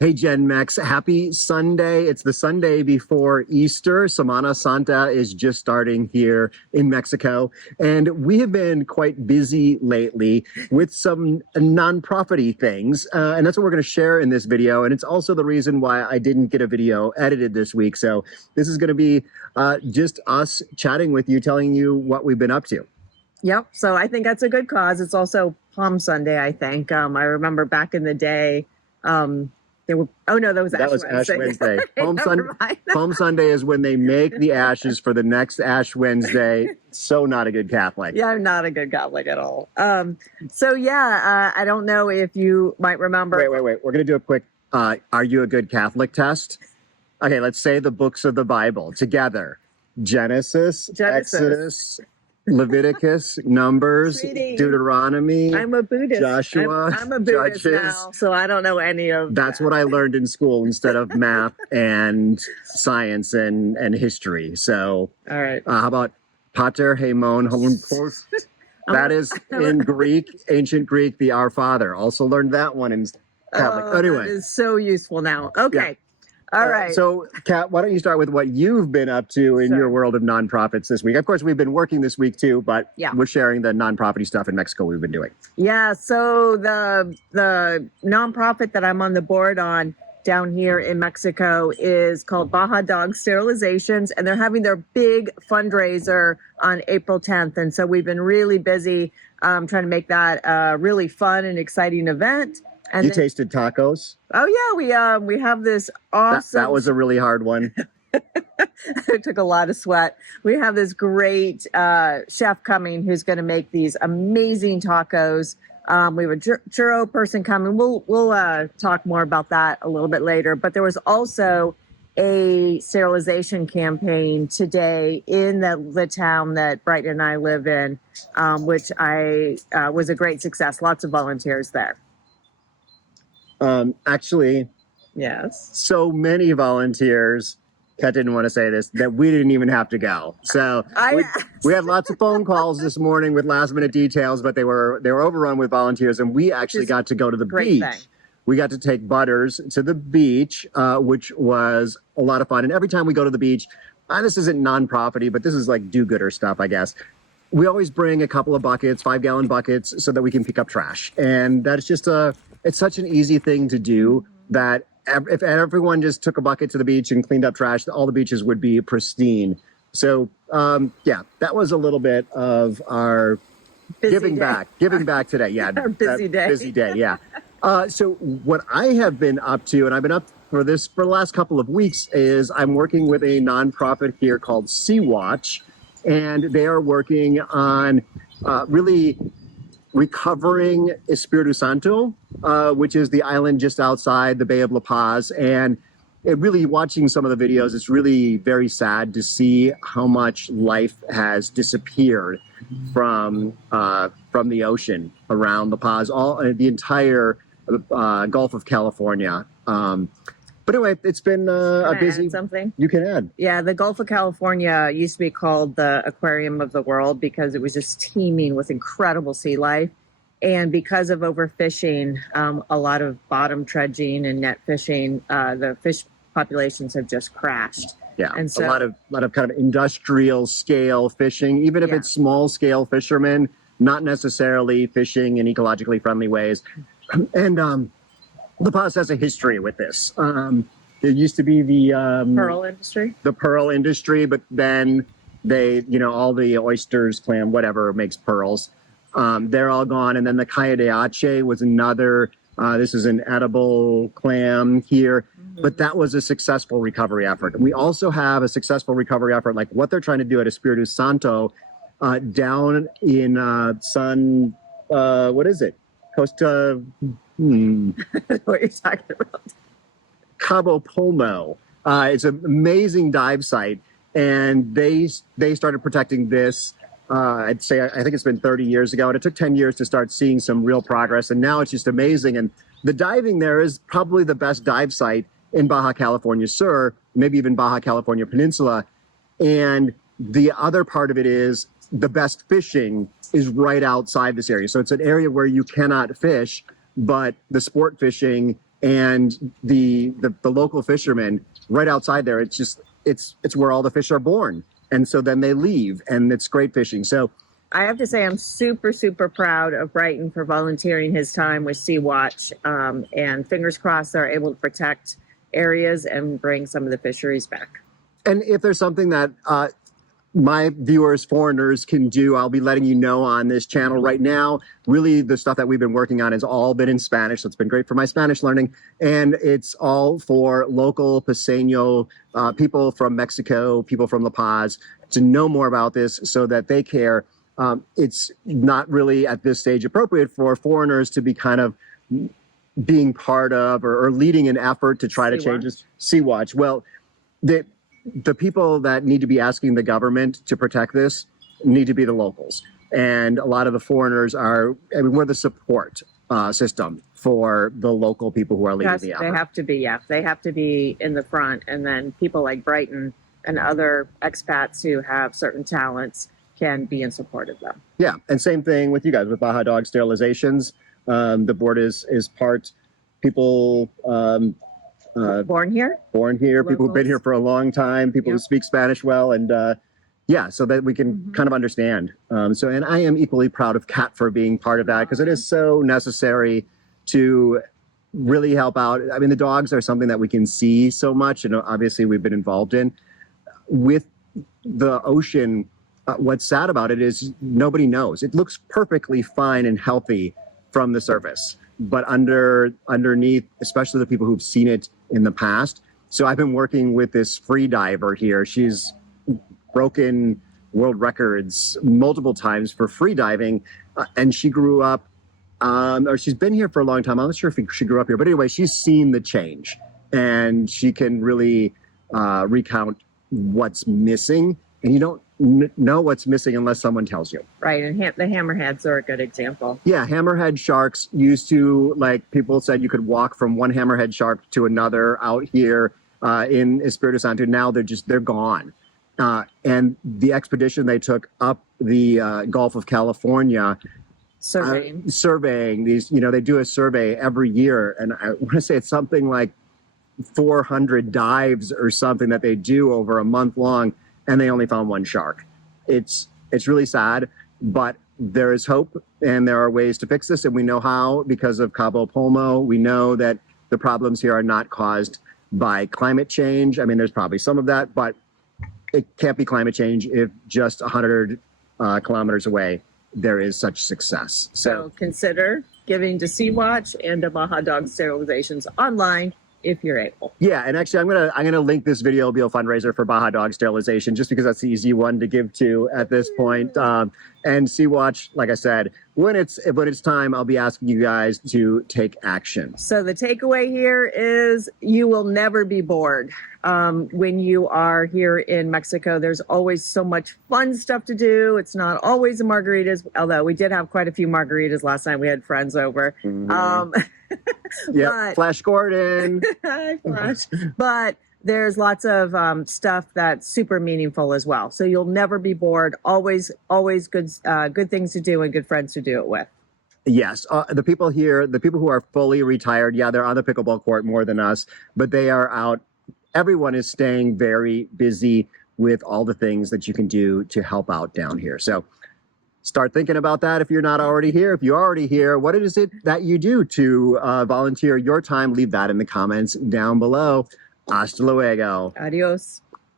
Hey, Gen Mex, happy Sunday. It's the Sunday before Easter. Semana Santa is just starting here in Mexico. And we have been quite busy lately with some nonprofit-y things. And that's what we're going to share in this video. And it's also the reason why I didn't get a video edited this week. So this is going to be just us chatting with you, telling you what we've been up to. Yep. So I think that's a good cause. It's also Palm Sunday, I think. I remember back in the day, there were, oh no, that was Ash Wednesday. Palm Sunday is when they make the ashes for the next Ash Wednesday. So not a good Catholic. Yeah, I'm not a good Catholic at all. So yeah, I don't know if you might remember. Wait. We're going to do a quick, are you a good Catholic test? Okay, let's say the books of the Bible together. Genesis. Exodus, Leviticus, Numbers, Deuteronomy. I'm a Buddhist. Joshua. I'm a Buddhist now, so I don't know any of That's that. what I learned in school instead of math and science and history. So, all right. How about Pater Haimon Holompos? That is in Greek, ancient Greek, the Our Father. Also learned that one in Catholic. Anyway, that is so useful now. Okay. Yeah. All right. So, Kat, why don't you start with what you've been up to in your world of nonprofits this week? Of course, we've been working this week too, but we're sharing the nonprofit stuff in Mexico we've been doing. Yeah. So the nonprofit that I'm on the board on down here in Mexico is called Baja Dog Sterilizations, and they're having their big fundraiser on April 10th. And so we've been really busy trying to make that a really fun and exciting event. And you tasted tacos? Oh yeah, we have this awesome. That was a really hard one. It took a lot of sweat. We have this great chef coming who's going to make these amazing tacos. We have a churro person coming. We'll talk more about that a little bit later. But there was also a sterilization campaign today in the town that Brighton and I live in, which was a great success. Lots of volunteers there. Actually, yes. So many volunteers, Kat didn't want to say this, that we didn't even have to go. So we had lots of phone calls this morning with last minute details, but they were overrun with volunteers, and we actually got to go to the beach. We got to take Butters to the beach, which was a lot of fun. And every time we go to the beach, this isn't nonprofit-y, but this is like do-gooder stuff, I guess. We always bring a couple of buckets, 5-gallon buckets, so that we can pick up trash. And that's just it's such an easy thing to do that if everyone just took a bucket to the beach and cleaned up trash, all the beaches would be pristine. So, yeah, that was a little bit of our giving back today. Yeah. Our busy day. Busy day, yeah. So what I have been up to, and I've been up for the last couple of weeks, is I'm working with a nonprofit here called Sea Watch, and they are working on really recovering Espiritu Santo, which is the island just outside the Bay of La Paz. And really watching some of the videos, it's really very sad to see how much life has disappeared from the ocean around La Paz, the entire Gulf of California. But anyway, it's been a busy. Something you can add. Yeah, the Gulf of California used to be called the aquarium of the world because it was just teeming with incredible sea life. And because of overfishing, a lot of bottom dredging and net fishing, the fish populations have just crashed. Yeah, and so, a lot of kind of industrial scale fishing, even if it's small scale fishermen, not necessarily fishing in ecologically friendly ways. And La Paz has a history with this. There used to be the pearl industry. The pearl industry, but then they, all the oysters, clam, whatever makes pearls. They're all gone. And then the calle de ache was another. This is an edible clam here, but that was a successful recovery effort. And we also have a successful recovery effort, like what they're trying to do at Espiritu Santo, down in what is it? Costa. What you're talking about? Cabo Polmo. It's an amazing dive site, and they started protecting this. I think it's been 30 years ago, and it took 10 years to start seeing some real progress, and now it's just amazing. And the diving there is probably the best dive site in Baja California Sur, maybe even Baja California Peninsula. And the other part of it is the best fishing is right outside this area. So it's an area where you cannot fish, but the sport fishing and the local fishermen right outside there, it's where all the fish are born. And so then they leave, and it's great fishing. So I have to say I'm super, super proud of Brighton for volunteering his time with Sea Watch. And fingers crossed they're able to protect areas and bring some of the fisheries back. And if there's something that my viewers, foreigners, can do, I'll be letting you know on this channel right now. Really, the stuff that we've been working on has all been in Spanish, so it's been great for my Spanish learning. And it's all for local Paseño people from Mexico, people from La Paz, to know more about this so that they care. It's not really at this stage appropriate for foreigners to be kind of being part of or leading an effort to try to change this. Sea Watch. Well, the people that need to be asking the government to protect this need to be the locals. And a lot of the foreigners we're the support system for the local people who are leading the effort. They have to be, yeah. They have to be in the front. And then people like Brighton and other expats who have certain talents can be in support of them. Yeah, and same thing with you guys, with Baja Dog Sterilizations. The board is part people... born here, locals. People who've been here for a long time, people who speak Spanish well, and yeah, so that we can kind of understand. And I am equally proud of Kat for being part of that, because it is so necessary to really help out. I mean, the dogs are something that we can see so much, and obviously we've been involved in. With the ocean, what's sad about it is nobody knows. It looks perfectly fine and healthy from the surface, but underneath, especially the people who've seen it in the past. So I've been working with this free diver here. She's broken world records multiple times for free diving, and she grew up, or she's been here for a long time. I'm not sure if she grew up here, but anyway, she's seen the change, and she can really recount what's missing, and you don't know what's missing unless someone tells you. Right, and the hammerheads are a good example. Yeah, hammerhead sharks used to, like, people said you could walk from one hammerhead shark to another out here in Espiritu Santo. Now they're gone. And the expedition they took up the Gulf of California, surveying these, they do a survey every year, and I want to say it's something like 400 dives or something that they do over a month long, and they only found one shark. It's really sad, but there is hope, and there are ways to fix this, and we know how because of Cabo Polmo. We know that the problems here are not caused by climate change. I mean, there's probably some of that, but it can't be climate change if just 100 kilometers away there is such success. So consider giving to Sea Watch and to Baja Dog Sterilizations online if you're able. Yeah, and actually I'm gonna link this video. It'll be a fundraiser for Baja Dog Sterilization, just because that's the easy one to give to at this point. And Sea Watch, like I said, when it's time, I'll be asking you guys to take action. So the takeaway here is you will never be bored. When you are here in Mexico, there's always so much fun stuff to do. It's not always the margaritas, although we did have quite a few margaritas last time. We had friends over. Yeah, Flash Gordon. Hi, Flash. But there's lots of stuff that's super meaningful as well. So you'll never be bored. Always good things to do and good friends to do it with. Yes, the people here, the people who are fully retired, yeah, they're on the pickleball court more than us, but they are out. Everyone is staying very busy with all the things that you can do to help out down here. So start thinking about that if you're not already here. If you're already here, what is it that you do to volunteer your time? Leave that in the comments down below. Hasta luego. Adios.